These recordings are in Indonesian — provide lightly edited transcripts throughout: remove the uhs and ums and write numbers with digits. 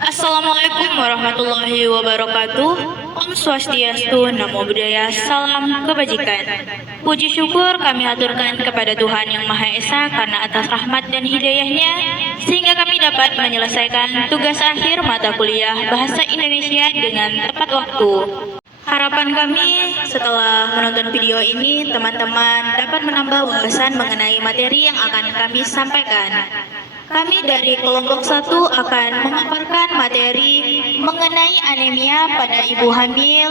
Assalamualaikum warahmatullahi wabarakatuh. Om Swastiastu, Namo Buddhaya, salam kebajikan. Puji syukur kami haturkan kepada Tuhan Yang Maha Esa karena atas rahmat dan hidayahnya sehingga kami dapat menyelesaikan tugas akhir mata kuliah Bahasa Indonesia dengan tepat waktu. Harapan kami setelah menonton video ini, teman-teman dapat menambah wawasan mengenai materi yang akan kami sampaikan. Kami dari kelompok 1 akan memaparkan materi mengenai anemia pada ibu hamil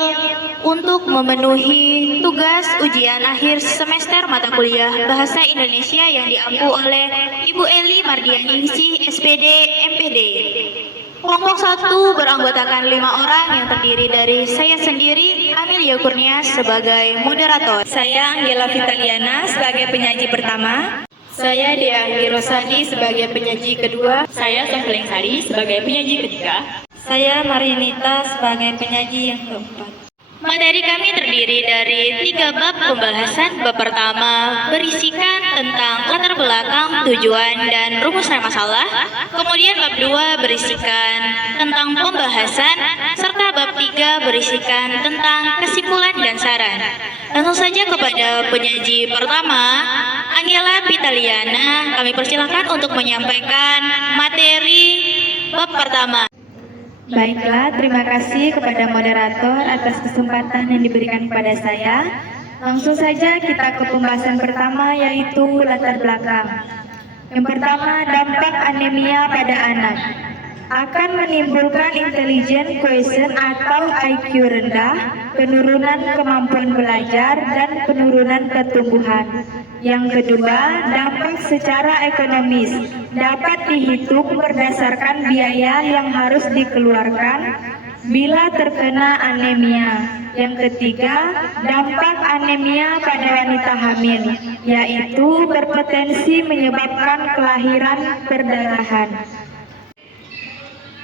untuk memenuhi tugas ujian akhir semester mata kuliah Bahasa Indonesia yang diampu oleh Ibu Eli Mardianingsih, SPD, MPD. Kelompok 1 beranggotakan 5 orang yang terdiri dari saya sendiri, Amelia Kurnia sebagai moderator. Saya Anggela Vitaliana sebagai penyaji pertama. Saya Dea Anggi Rosadi sebagai penyaji kedua. Saya Sofleng Sari sebagai penyaji ketiga. Saya Marinita sebagai penyaji yang keempat. Materi kami terdiri dari 3 bab pembahasan. Bab pertama berisikan tentang latar belakang, tujuan, dan rumusan masalah. Kemudian bab 2 berisikan tentang pembahasan, serta bab 3 berisikan tentang kesimpulan dan saran. Langsung saja kepada penyaji pertama, Anggela Vitaliana, kami persilakan untuk menyampaikan materi bab pertama. Baiklah, terima kasih kepada moderator atas kesempatan yang diberikan kepada saya. Langsung saja kita ke pembahasan pertama, yaitu latar belakang. Yang pertama, dampak anemia pada anak akan menimbulkan intelligent quotient atau IQ rendah, penurunan kemampuan belajar, dan penurunan pertumbuhan. Yang kedua, dampak secara ekonomis dapat dihitung berdasarkan biaya yang harus dikeluarkan bila terkena anemia. Yang ketiga, dampak anemia pada wanita hamil, yaitu berpotensi menyebabkan kelahiran perdarahan.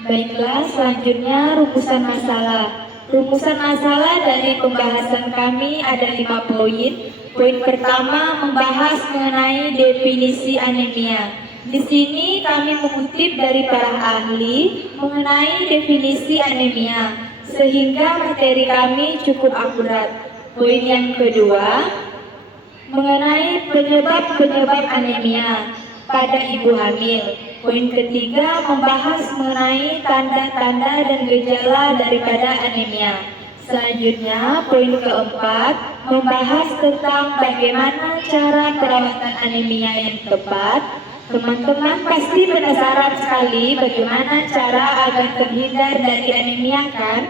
Baiklah, selanjutnya rumusan masalah. Rumusan masalah dari pembahasan kami ada 5 poin. Poin pertama membahas mengenai definisi anemia. Di sini kami mengutip dari para ahli mengenai definisi anemia, sehingga materi kami cukup akurat. Poin yang kedua mengenai penyebab-penyebab anemia pada ibu hamil. Poin ketiga membahas mengenai tanda-tanda dan gejala daripada anemia. Selanjutnya, poin keempat membahas tentang bagaimana cara perawatan anemia yang tepat. Teman-teman pasti penasaran sekali bagaimana cara agar terhindar dari anemia, kan?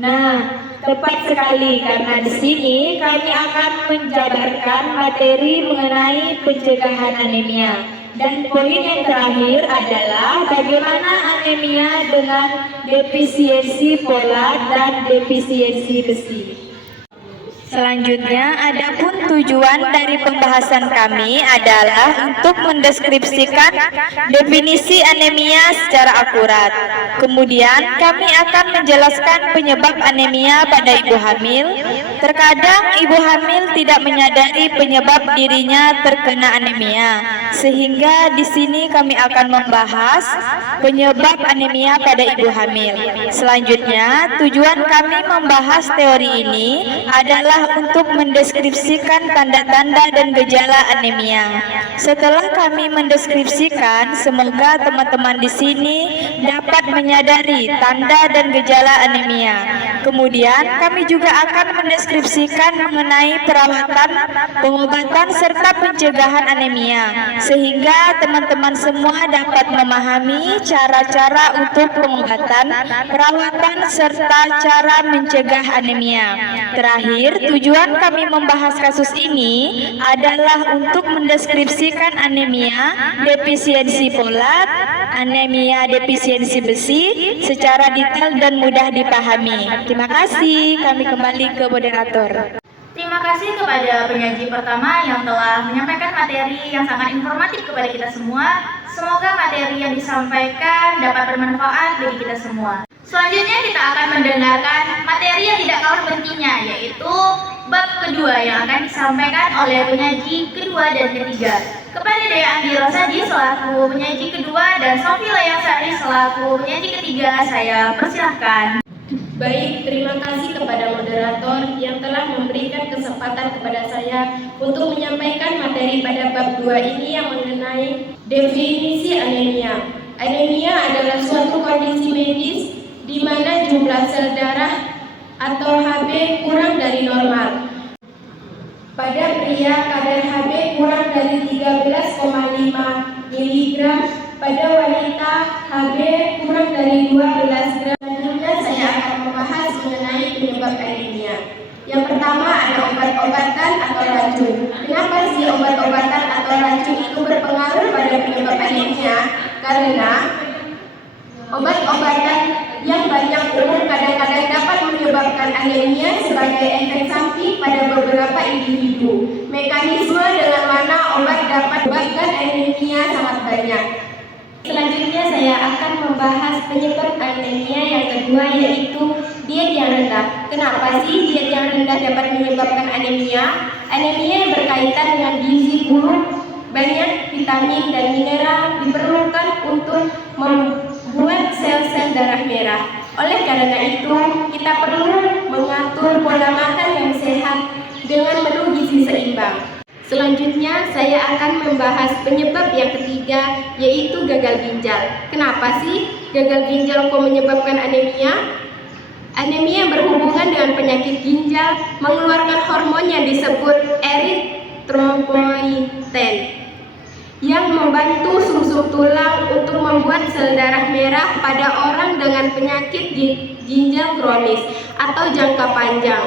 Nah, tepat sekali karena di sini kami akan menjabarkan materi mengenai pencegahan anemia. Dan poin yang terakhir adalah bagaimana anemia dengan defisiensi folat dan defisiensi besi. Selanjutnya, adapun tujuan dari pembahasan kami adalah untuk mendeskripsikan definisi anemia secara akurat. Kemudian, kami akan menjelaskan penyebab anemia pada ibu hamil. Terkadang ibu hamil tidak menyadari penyebab dirinya terkena anemia, sehingga di sini kami akan membahas penyebab anemia pada ibu hamil. Selanjutnya, tujuan kami membahas teori ini adalah untuk mendeskripsikan tanda-tanda dan gejala anemia. Setelah kami mendeskripsikan, semoga teman-teman di sini dapat menyadari tanda dan gejala anemia. Kemudian, kami juga akan mendeskripsikan mengenai perawatan, pengobatan, serta pencegahan anemia, sehingga teman-teman semua dapat memahami cara-cara untuk pengobatan, perawatan, serta cara mencegah anemia. Terakhir, tujuan kami membahas kasus ini adalah untuk mendeskripsikan anemia defisiensi folat, anemia defisiensi besi secara detail dan mudah dipahami. Terima kasih, kami kembali ke moderator. Terima kasih kepada penyaji pertama yang telah menyampaikan materi yang sangat informatif kepada kita semua. Semoga materi yang disampaikan dapat bermanfaat bagi kita semua. Selanjutnya kita akan mendengarkan materi yang tidak kalah pentingnya, yaitu bab kedua yang akan disampaikan oleh penyaji kedua dan ketiga. kepada Dea Andi Rosadi selaku penyaji kedua dan Sofi Layansari selaku penyaji ketiga, saya persilahkan. Baik, terima kasih kepada moderator yang telah memberikan kesempatan kepada saya untuk menyampaikan materi pada bab 2 ini yang mengenai definisi anemia. Anemia adalah suatu kondisi medis di mana jumlah sel darah atau Hb kurang dari normal. Pada pria, kadar Hb kurang dari 13,5 mg, pada wanita Hb kurang dari 12 gram. Selanjutnya saya akan membahas mengenai penyebab anemia. Yang pertama ada obat-obatan atau racun. Kenapa sih obat-obatan atau racun itu berpengaruh pada penyebab anemia? Karena obat-obatan yang banyak umum kadang-kadang dapat menyebabkan anemia sebagai efek samping pada beberapa individu. Mekanisme dengan mana obat dapat menyebabkan anemia sangat banyak. Selanjutnya saya akan membahas penyebab anemia yang kedua, yaitu diet yang rendah. Kenapa sih diet yang rendah dapat menyebabkan anemia? Anemia yang berkaitan dengan gizi buruk. Banyak vitamin dan mineral diperlukan untuk membuat sel-sel darah merah. Oleh karena itu, kita perlu mengatur pola makan yang sehat dengan menu gizi seimbang. Selanjutnya, saya akan membahas penyebab yang ketiga, yaitu gagal ginjal. Kenapa sih gagal ginjal kok menyebabkan anemia? Anemia yang berhubungan dengan penyakit ginjal mengeluarkan hormon yang disebut eritropoietin yang membantu sumsum tulang untuk membuat sel darah merah pada orang dengan penyakit ginjal kronis atau jangka panjang.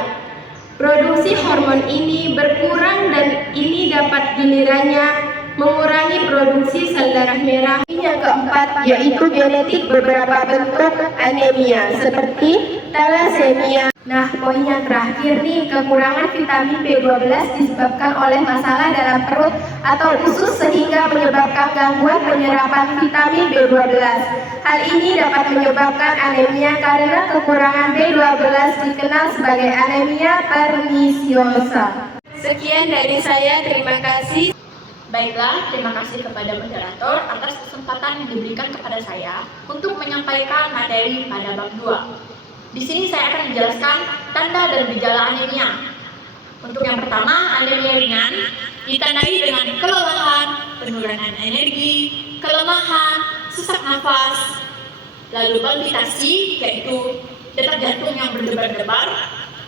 Produksi hormon ini berkurang dan ini dapat gilirannya mengurangi produksi sel darah merah. Yang keempat yaitu genetik beberapa bentuk anemia seperti thalassemia. Nah, poin yang terakhir nih, kekurangan vitamin B12 disebabkan oleh masalah dalam perut atau usus sehingga menyebabkan gangguan penyerapan vitamin B12. Hal ini dapat menyebabkan anemia karena kekurangan B12 dikenal sebagai anemia pernisiosa. Sekian dari saya, terima kasih. Baiklah, terima kasih kepada moderator atas kesempatan yang diberikan kepada saya untuk menyampaikan materi pada bab 2. Di sini saya akan menjelaskan tanda dan gejala anemia. Untuk yang pertama, anemia ringan ditandai dengan kelelahan, penurunan energi, kelemahan, sesak nafas, lalu palpitasi, yaitu detak jantung yang berdebar-debar,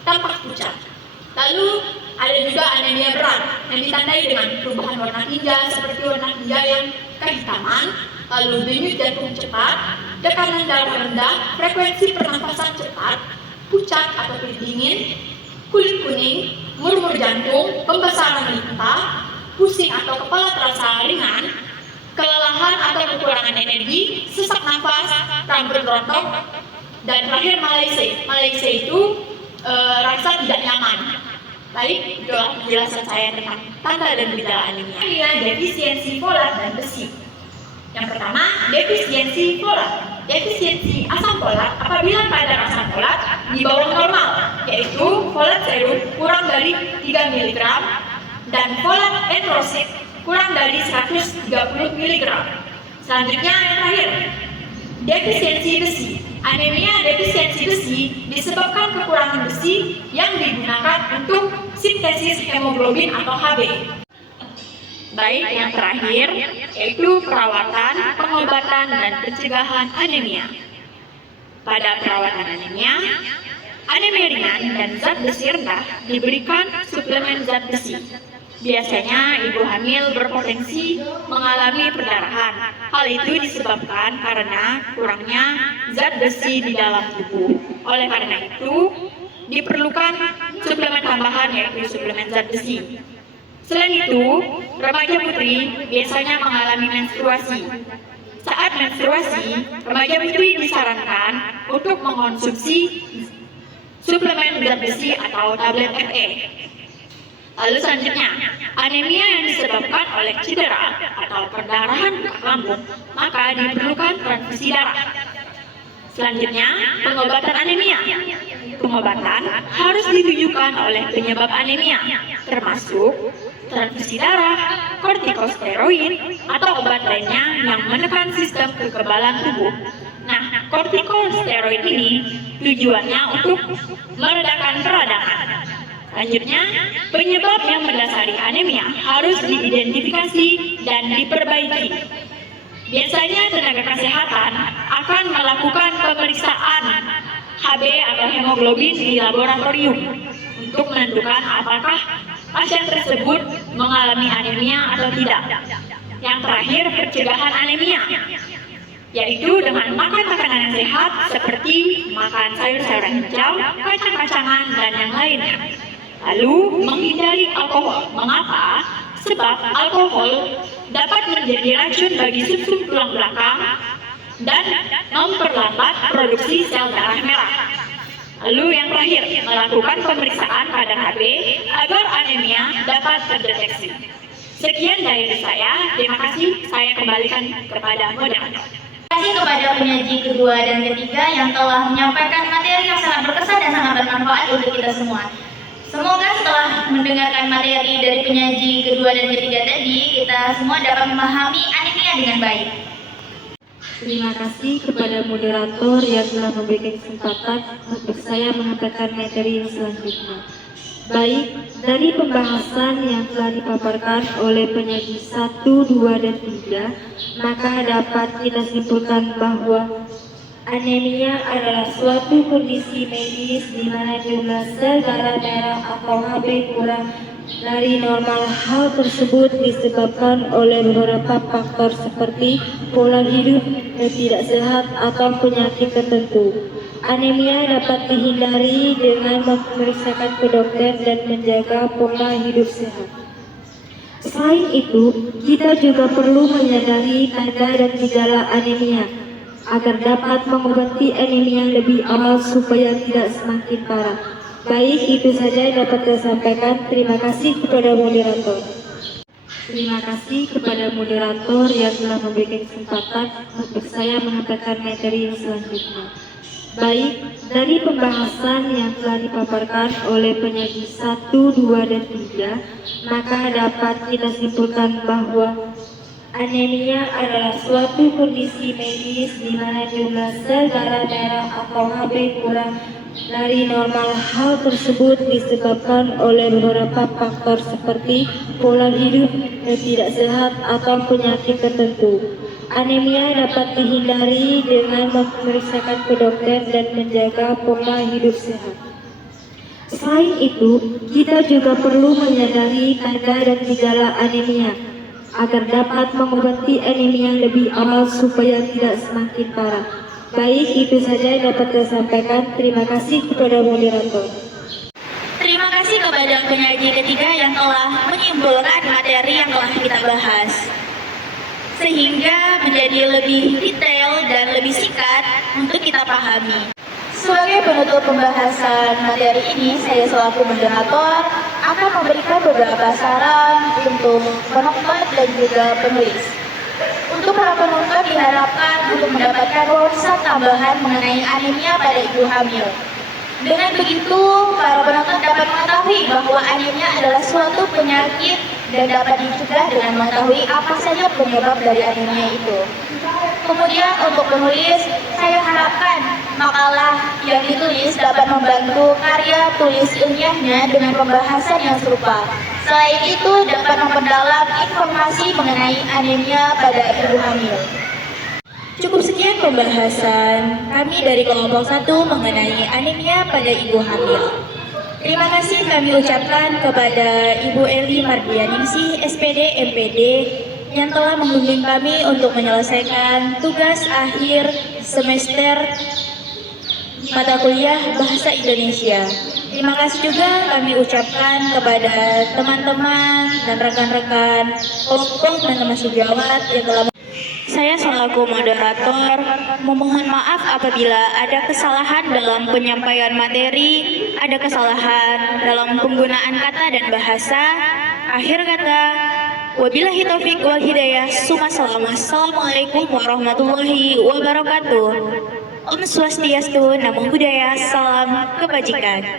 tampak pucat. Lalu ada juga anemia berat yang ditandai dengan perubahan warna ginjal seperti warna ginjal yang kehitaman, lalu denyut jantung cepat, tekanan darah rendah, frekuensi pernapasan cepat, pucat atau kulit dingin, kulit kuning, murmur jantung, pembesaran linta, pusing atau kepala terasa ringan, kelelahan atau kekurangan energi, sesak nafas, rambut rontok, dan terakhir malaise. Malaise itu rasa tidak nyaman. Baik, itulah penjelasan saya tentang tanda dan gejala anemia. Defisiensi folat dan besi. Yang pertama, defisiensi folat. Defisiensi asam folat apabila kadar asam folat di bawah normal, yaitu folat serum kurang dari 3 mg dan folat enterosit kurang dari 130 mg. Selanjutnya yang terakhir, defisiensi besi. Anemia defisiensi besi disebabkan kekurangan besi yang digunakan untuk sintesis hemoglobin atau Hb. Baik, yang terakhir yaitu perawatan, pengobatan, dan pencegahan anemia. Pada perawatan anemia ringan dan zat besi rendah diberikan suplemen zat besi. Biasanya ibu hamil berpotensi mengalami perdarahan. Hal itu disebabkan karena kurangnya zat besi di dalam tubuh. Oleh karena itu, diperlukan suplemen tambahan yaitu suplemen zat besi. Selain itu, remaja putri biasanya mengalami menstruasi. Saat menstruasi, remaja putri disarankan untuk mengkonsumsi suplemen zat besi atau tablet Fe. Lalu selanjutnya, anemia yang disebabkan oleh cedera atau perdarahan lambung, maka diperlukan transfusi darah. Selanjutnya, pengobatan anemia. Pengobatan harus ditujukan oleh penyebab anemia, termasuk transfusi darah, kortikosteroid, atau obat lainnya yang menekan sistem kekebalan tubuh. Nah, kortikosteroid ini tujuannya untuk meredakan peradangan. Selanjutnya, penyebab yang mendasari anemia harus diidentifikasi dan diperbaiki. Biasanya tenaga kesehatan akan melakukan pemeriksaan Hb atau hemoglobin di laboratorium untuk menentukan apakah pasien tersebut mengalami anemia atau tidak. Yang terakhir, pencegahan anemia, yaitu dengan makan makanan yang sehat seperti makan sayur-sayuran hijau, kacang-kacangan, dan yang lainnya. Lalu, menghindari alkohol. Mengapa? Sebab alkohol dapat menjadi racun bagi sum-sum tulang belakang dan memperlambat produksi sel darah merah. Lalu yang terakhir, melakukan pemeriksaan kadar Hb agar anemia dapat terdeteksi. Sekian dari saya, terima kasih. Saya kembalikan kepada moderator. Terima kasih kepada penyaji kedua dan ketiga yang telah menyampaikan materi yang sangat berkesan dan sangat bermanfaat untuk kita semua. Semoga setelah mendengarkan materi dari penyaji kedua dan ketiga tadi, kita semua dapat memahami anemia dengan baik. Terima kasih kepada moderator yang telah memberikan kesempatan untuk saya menyampaikan materi yang selanjutnya. Baik, dari pembahasan yang telah dipaparkan oleh penyaji 1, 2, dan 3, maka dapat kita simpulkan bahwa anemia adalah suatu kondisi medis di mana jumlah sel darah merah atau Hb kurang dari normal. Hal tersebut disebabkan oleh beberapa faktor seperti pola hidup yang tidak sehat atau penyakit tertentu. Anemia dapat dihindari dengan memeriksakan ke dokter dan menjaga pola hidup sehat. Selain itu, kita juga perlu menyadari tanda dan gejala anemia agar dapat mengobati anemia lebih awal supaya tidak semakin parah. Baik, itu saja yang dapat saya sampaikan. Terima kasih kepada moderator. Terima kasih kepada moderator yang telah memberikan kesempatan untuk saya menyampaikan materi yang selanjutnya. Baik, dari pembahasan yang telah dipaparkan oleh penyaji 1, 2, dan 3, maka dapat kita simpulkan bahwa anemia adalah suatu kondisi medis di mana jumlah sel darah merah atau Hb kurang dari normal. Hal tersebut disebabkan oleh beberapa faktor seperti pola hidup yang tidak sehat atau penyakit tertentu. Anemia dapat dihindari dengan memeriksakan ke dokter dan menjaga pola hidup sehat. Selain itu, kita juga perlu menyadari tanda dan gejala anemia agar dapat mengobati anemia lebih awal supaya tidak semakin parah. Baik, itu saja yang dapat saya sampaikan. Terima kasih kepada moderator. Terima kasih kepada penyaji ketiga yang telah menyimpulkan materi yang telah kita bahas, sehingga menjadi lebih detail dan lebih singkat untuk kita pahami. Sebagai penutup pembahasan materi ini, saya selaku moderator akan memberikan beberapa saran untuk penonton dan juga penulis. Untuk para penonton diharapkan untuk mendapatkan wawasan tambahan mengenai anemia pada ibu hamil. Dengan begitu, para penonton dapat mengetahui bahwa anemia adalah suatu penyakit dan dapat dicegah dengan mengetahui apa saja penyebab dari anemia itu. Kemudian untuk penulis, saya harapkan makalah yang ditulis dapat membantu karya tulis ilmiahnya dengan pembahasan yang serupa. Selain itu, dapat memperdalam informasi mengenai anemia pada ibu hamil. Cukup sekian pembahasan kami dari kelompok 1 mengenai anemia pada ibu hamil. Terima kasih kami ucapkan kepada Ibu Eli Mardianingsih, SPD, MPD, yang telah membimbing kami untuk menyelesaikan tugas akhir semester mata kuliah Bahasa Indonesia. Terima kasih juga kami ucapkan kepada teman-teman dan rekan-rekan kelompok dan teman sejawat yang telah. Saya selaku moderator memohon maaf apabila ada kesalahan dalam penyampaian materi, ada kesalahan dalam penggunaan kata dan bahasa. Akhir kata, wabillahi taufik wal hidayah. Assalamualaikum warahmatullahi wabarakatuh. Om Swastiastu, Namo Buddhaya, salam kebajikan.